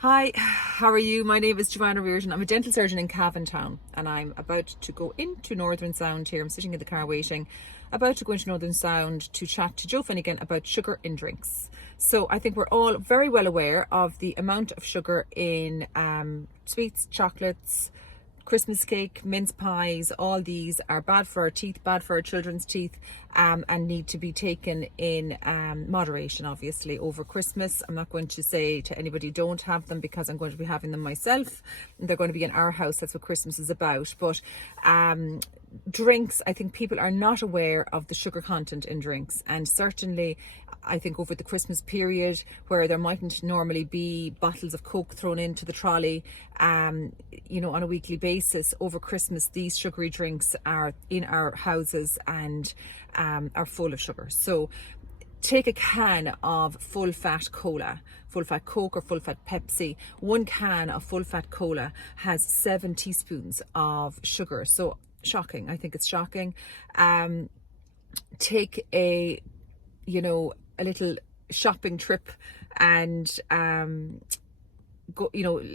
Hi, how are you? My name is Joanna Reardon. I'm a dental surgeon in Cavan Town, and I'm about to go into Northern Sound here. I'm sitting in the car waiting, about to go into Northern Sound to chat to Joe Finnegan about sugar in drinks. So I think we're all very well aware of the amount of sugar in sweets, chocolates, Christmas cake, mince pies. All these are bad for our teeth, bad for our children's teeth, and need to be taken in moderation, obviously, over Christmas. I'm not going to say to anybody don't have them, because I'm going to be having them myself. They're going to be in our house. That's what Christmas is about. But drinks, I think people are not aware of the sugar content in drinks, and certainly I think over the Christmas period, where there mightn't normally be bottles of Coke thrown into the trolley, on a weekly basis, over Christmas, these sugary drinks are in our houses and are full of sugar. So take a can of full fat cola, full fat Coke or full fat Pepsi. One can of full fat cola has 7 teaspoons of sugar. So shocking. I think it's shocking. Take a little shopping trip, and go,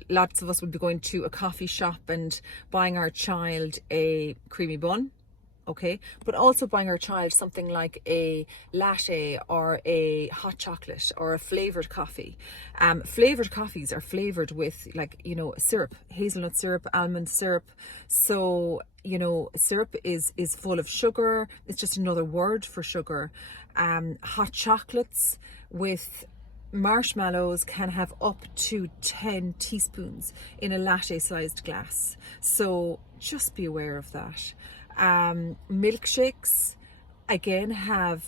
lots of us would be going to a coffee shop and buying our child a creamy bun, okay, but also buying our child something like a latte or a hot chocolate or a flavored coffee. Flavored coffees are flavored with syrup, hazelnut syrup, almond syrup. So syrup is full of sugar. It's just another word for sugar. Hot chocolates with marshmallows can have up to 10 teaspoons in a latte sized glass. So just be aware of that. Milkshakes again have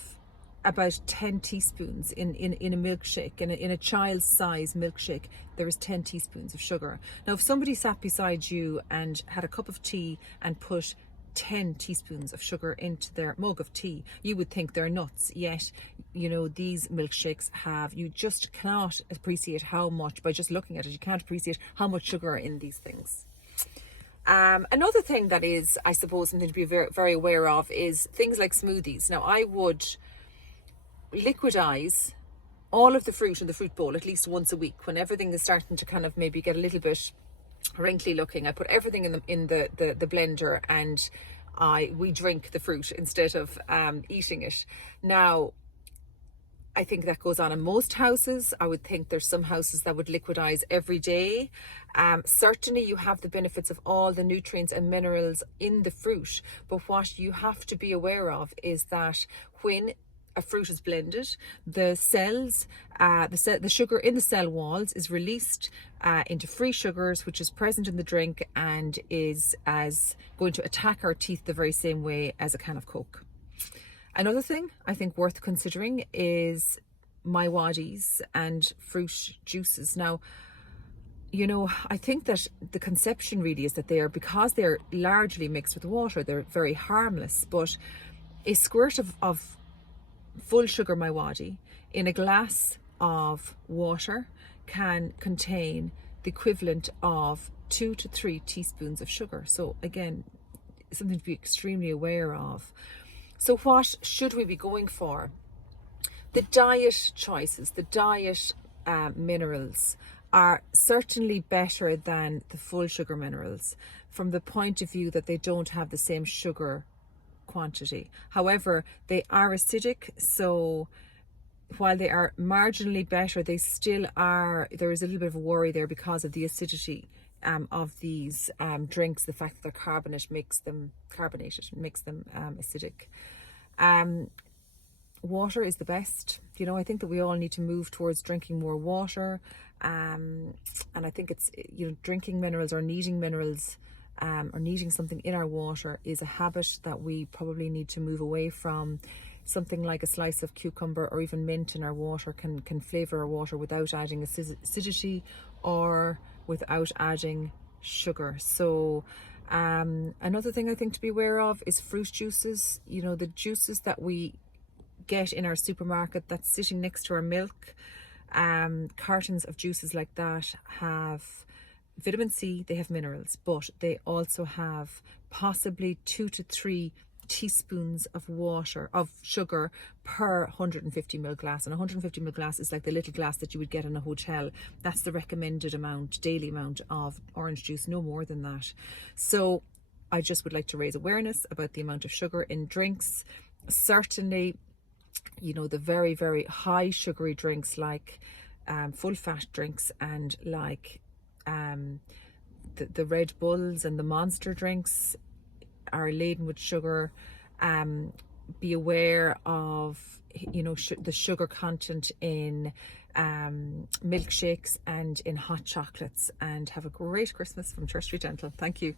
about 10 teaspoons in a milkshake. In a child's size milkshake, there is 10 teaspoons of sugar. Now, if somebody sat beside you and had a cup of tea and put 10 teaspoons of sugar into their mug of tea, you would think they're nuts. Yet these milkshakes you just cannot appreciate how much, by just looking at it, you can't appreciate how much sugar are in these things. Another thing that is, I suppose, something to be very, very aware of is things like smoothies. Now, I would liquidize all of the fruit in the fruit bowl at least once a week. When everything is starting to kind of maybe get a little bit wrinkly looking, I put everything in the blender, and we drink the fruit instead of eating it. Now, I think that goes on in most houses. I would think there's some houses that would liquidize every day. Certainly you have the benefits of all the nutrients and minerals in the fruit, but what you have to be aware of is that when a fruit is blended, the cells, the sugar in the cell walls is released into free sugars, which is present in the drink and is going to attack our teeth the very same way as a can of Coke. Another thing I think worth considering is my waddies and fruit juices. Now, I think that the conception really is that because they're largely mixed with water, they're very harmless. But a squirt of full sugar my waddy in a glass of water can contain the equivalent of 2 to 3 teaspoons of sugar. So again, something to be extremely aware of. So what should we be going for? The diet choices, the diet minerals are certainly better than the full sugar minerals from the point of view that they don't have the same sugar quantity. However, they are acidic, so while they are marginally better, they still are, there is a little bit of a worry there because of the acidity of these drinks. The fact that they're carbonated makes them acidic. Water is the best. I think that we all need to move towards drinking more water, and I think it's drinking minerals or needing minerals or needing something in our water is a habit that we probably need to move away from. Something like a slice of cucumber or even mint in our water can flavour our water without adding acidity or without adding sugar. So another thing I think to be aware of is fruit juices. The juices that we get in our supermarket that's sitting next to our milk, cartons of juices like that have vitamin C, they have minerals, but they also have possibly 2 to 3 teaspoons of sugar per 150 ml glass. And 150 ml glass is like the little glass that you would get in a hotel. That's the recommended amount, daily amount of orange juice, no more than that. So I just would like to raise awareness about the amount of sugar in drinks. Certainly, you know, the very, very high sugary drinks like full fat drinks and like the Red Bulls and the Monster drinks are laden with sugar. Be aware of, you know, the sugar content in milkshakes and in hot chocolates. And have a great Christmas from Church Street Dental. Thank you.